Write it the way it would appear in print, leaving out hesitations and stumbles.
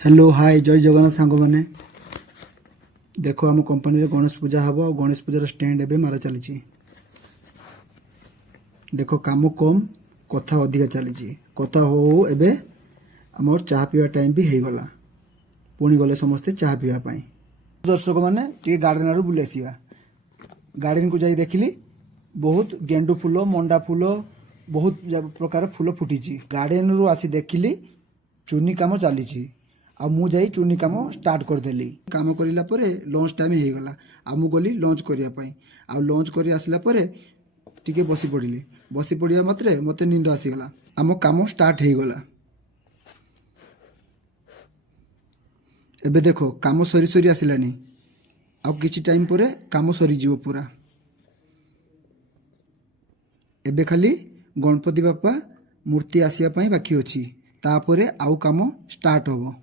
Hello hi जय जगन्नाथ सांग मैंने देख आम कंपनी गणेश पूजा हम और गणेश पूजार स्टैंड एवं मारा चली देख कम कम कथा अधिका चली कथा हो एबे आमर चाह पीवा टाइम भी हो गला पुणी गले समस्ते चाह पीवाई दर्शक मैंने टे गार्डेन आड़ बुले आसवा गार्डेन को जाई देखिली बहुत गेंडू फूल मंडा फूल बहुत प्रकार फूल फुटी गार्डेन रू आसी देखिली चुनी काम चली आ मु जाई चुनी काम स्टार्ट करदेली काम करिला परे लंच टाइम हो गला आ मु गली लंच करिया पई आ लंच करी आसला परे टिके बसी पड़िली बसी पड़िया मात्रे मते नींद आसीगला आम काम स्टार्ट हो गला एबे देखो काम सरी सरी आसिलानी आ किछि टाइम परे काम सरी जीवो पूरा एबे खाली गणपति बापा मूर्ति आसिया पई बाकी अछि तापरे आउ काम स्टार्ट होबो।